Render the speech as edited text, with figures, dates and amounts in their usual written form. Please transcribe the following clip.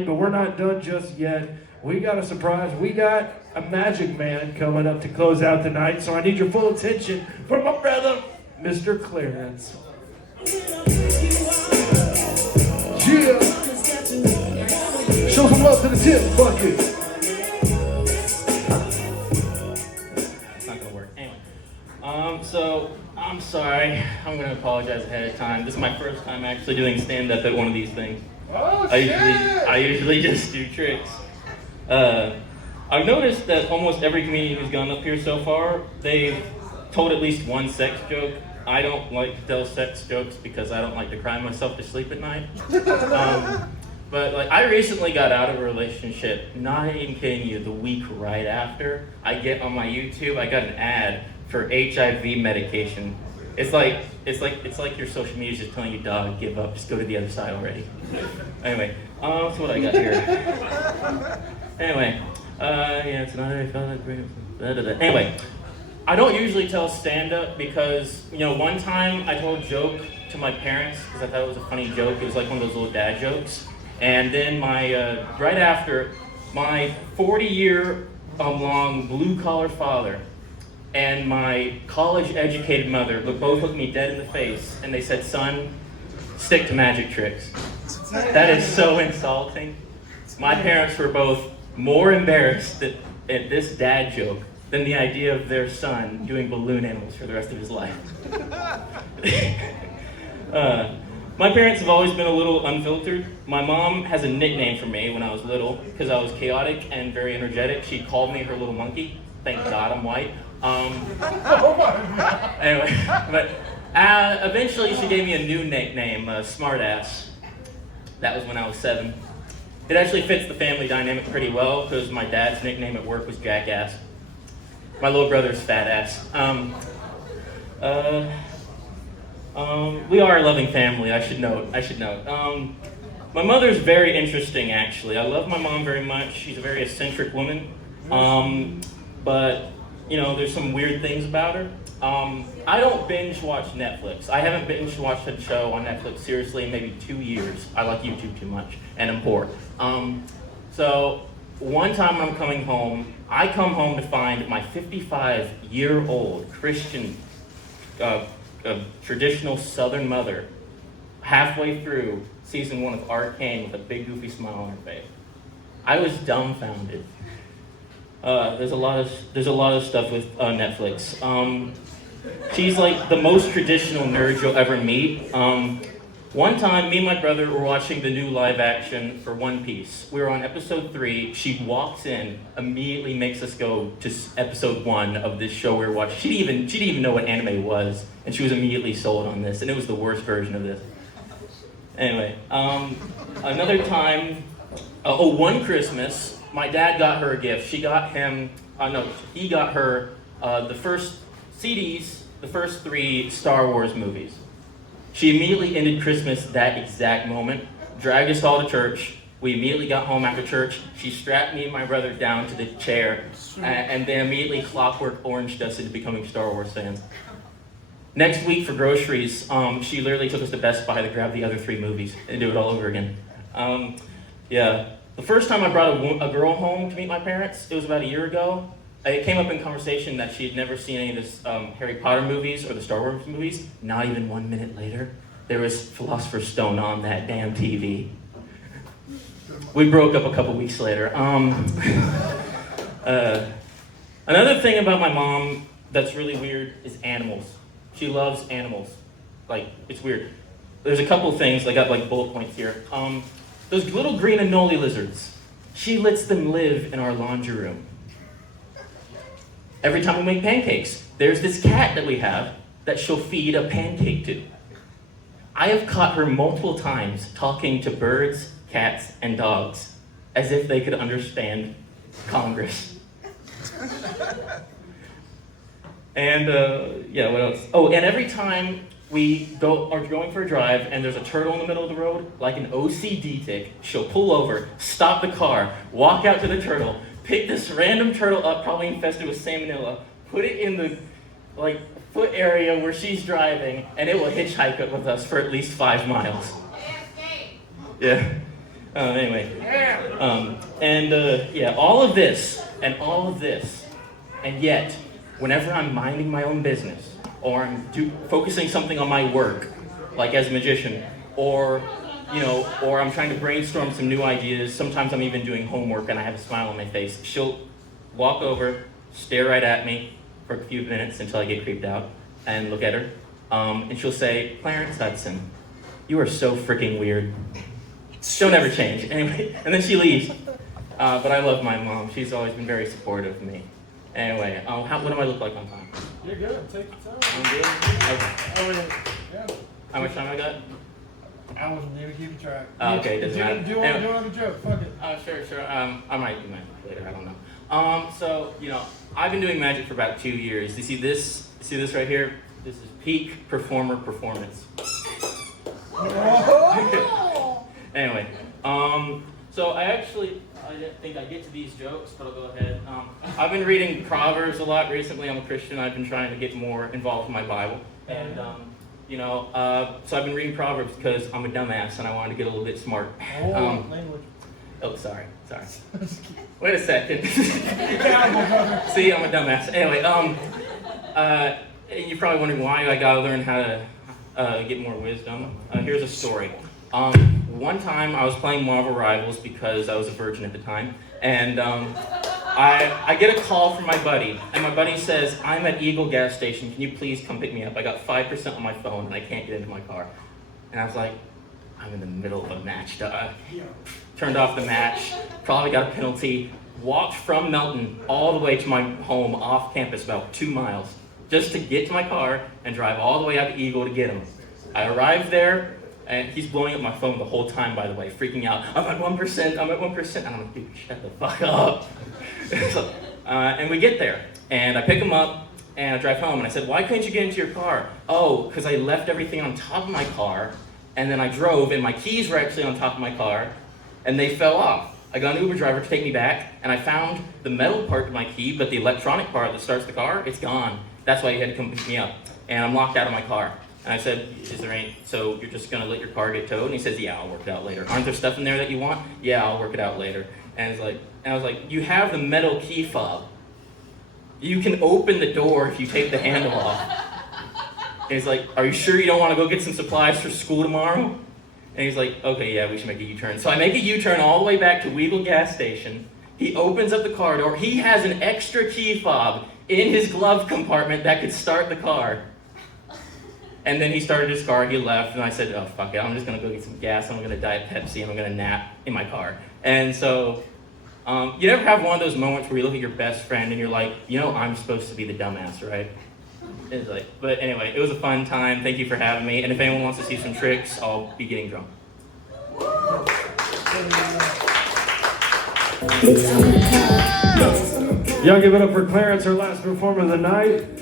But we're not done just yet. We got a surprise. We got a magic man coming up to close out the night. So I need your full attention for my brother, Mr. Clarence. Yeah. Show some love to the tip bucket. It's not gonna work. Anyway, so I'm sorry. I'm gonna apologize ahead of time. This is my first time actually doing stand-up at one of these things. Oh, I usually just do tricks. I've noticed that almost every comedian who's gone up here so far, they've told at least one sex joke. I don't like to tell sex jokes because I don't like to cry myself to sleep at night. But like, I recently got out of a relationship, not even kidding you, the week right after. I get on my YouTube, I got an ad for HIV medication. It's like your social media is just telling you, dog, give up, just go to the other side already. Anyway, that's what I got here. Anyway, yeah, tonight I felt like anyway, I don't usually tell stand-up because, one time I told a joke to my parents because I thought it was a funny joke. It was like one of those little dad jokes. And then right after, my 40-year long blue-collar father and my college-educated mother both looked me dead in the face, and they said, son, stick to magic tricks. That is so insulting. My parents were both more embarrassed at this dad joke than the idea of their son doing balloon animals for the rest of his life. My parents have always been a little unfiltered. My mom has a nickname for me when I was little because I was chaotic and very energetic. She called me her little monkey. Thank God I'm white. Anyway, but eventually she gave me a new nickname, Smartass. That was when I was 7. It actually fits the family dynamic pretty well because my dad's nickname at work was Jackass. My little brother's Fat Ass. We are a loving family, I should note. My mother's very interesting, actually. I love my mom very much. She's a very eccentric woman. But, there's some weird things about her. I don't binge watch Netflix. I haven't binge watched a show on Netflix seriously in maybe 2 years. I like YouTube too much, and I'm poor. So one time I'm coming home, I come home to find my 55-year-old Christian, traditional Southern mother halfway through season 1 of Arcane with a big goofy smile on her face. I was dumbfounded. There's a lot of stuff with Netflix. She's like the most traditional nerd you'll ever meet. One time, me and my brother were watching the new live action for One Piece. We were on episode 3. She walks in, immediately makes us go to episode 1 of this show we were watching. She didn't even know what anime was, and she was immediately sold on this, and it was the worst version of this. Anyway, another time, one Christmas, my dad got her a gift. He got her the first CDs, the first 3 Star Wars movies. She immediately ended Christmas that exact moment, dragged us all to church. We immediately got home after church. She strapped me and my brother down to the chair, and then immediately clockwork oranged us into becoming Star Wars fans. Next week for groceries, she literally took us to Best Buy to grab the other 3 movies and do it all over again. Yeah. The first time I brought a girl home to meet my parents, it was about a year ago. It came up in conversation that she had never seen any of the Harry Potter movies or the Star Wars movies. Not even 1 minute later, there was Philosopher's Stone on that damn TV. We broke up a couple weeks later. Another thing about my mom that's really weird is animals. She loves animals. Like, it's weird. There's a couple things, I got like bullet points here. Those little green anole lizards, she lets them live in our laundry room. Every time we make pancakes, there's this cat that we have that she'll feed a pancake to. I have caught her multiple times talking to birds, cats, and dogs as if they could understand Congress. And what else? Oh, and every time we are going for a drive and there's a turtle in the middle of the road, like an OCD tick, she'll pull over, stop the car, walk out to the turtle, pick this random turtle up, probably infested with salmonella, put it in the foot area where she's driving, and it will hitchhike it with us for at least 5 miles. Yeah. Anyway. Yeah, all of this, and yet, whenever I'm minding my own business, or I'm focusing something on my work, like as a magician, or I'm trying to brainstorm some new ideas, sometimes I'm even doing homework and I have a smile on my face, she'll walk over, stare right at me for a few minutes until I get creeped out, and look at her, and she'll say, "Clarence Hudson, you are so freaking weird. She'll never change." Anyway, and then she leaves. But I love my mom. She's always been very supportive of me. Anyway, what do I look like on time? You're good. Take your time. I'm good? Okay. Yeah. How much time I got? I wasn't even keeping track. Okay, doesn't matter. Do you want to do another joke? Fuck it. Sure. I might do magic later. I don't know. So, I've been doing magic for about 2 years. You see this? See this right here? This is peak performer performance. Anyway, so I didn't think I'd get to these jokes, but I'll go ahead. I've been reading Proverbs a lot recently. I'm a Christian. I've been trying to get more involved in my Bible. And, so I've been reading Proverbs because I'm a dumbass and I wanted to get a little bit smart. Language. Oh, sorry. Wait a second. See, I'm a dumbass. Anyway, you're probably wondering why I gotta learn how to get more wisdom. Here's a story. One time I was playing Marvel Rivals because I was a virgin at the time, and I get a call from my buddy, and my buddy says, "I'm at Eagle gas station, can you please come pick me up? I got 5% on my phone and I can't get into my car." And I was like, I'm in the middle of a match. Turned off the match, probably got a penalty, walked from Melton all the way to my home off campus, about 2 miles, just to get to my car and drive all the way out to Eagle to get him. I arrived there, and he's blowing up my phone the whole time, by the way, freaking out. I'm at 1%. And I'm like, dude, shut the fuck up. And we get there, and I pick him up, and I drive home, and I said, "Why couldn't you get into your car?" "Oh, because I left everything on top of my car, and then I drove, and my keys were actually on top of my car, and they fell off. I got an Uber driver to take me back, and I found the metal part of my key, but the electronic part that starts the car, it's gone. That's why you had to come pick me up. And I'm locked out of my car." And I said, "So you're just gonna let your car get towed?" And he says, "Yeah, I'll work it out later." "Aren't there stuff in there that you want?" "Yeah, I'll work it out later." And I was like, "You have the metal key fob. You can open the door if you take the handle off." And he's like, "Are you sure you don't want to go get some supplies for school tomorrow?" And he's like, "Okay, yeah, we should make a U-turn." So I make a U-turn all the way back to Weagle gas station. He opens up the car door. He has an extra key fob in his glove compartment that could start the car. And then he started his car, he left, and I said, "Oh, fuck it, I'm just gonna go get some gas, I'm gonna Diet Pepsi, and I'm gonna nap in my car." And so, you ever have one of those moments where you look at your best friend and you're like, I'm supposed to be the dumbass, right? It's like, but anyway, it was a fun time. Thank you for having me. And if anyone wants to see some tricks, I'll be getting drunk. Y'all give it up for Clarence, our last performer of the night.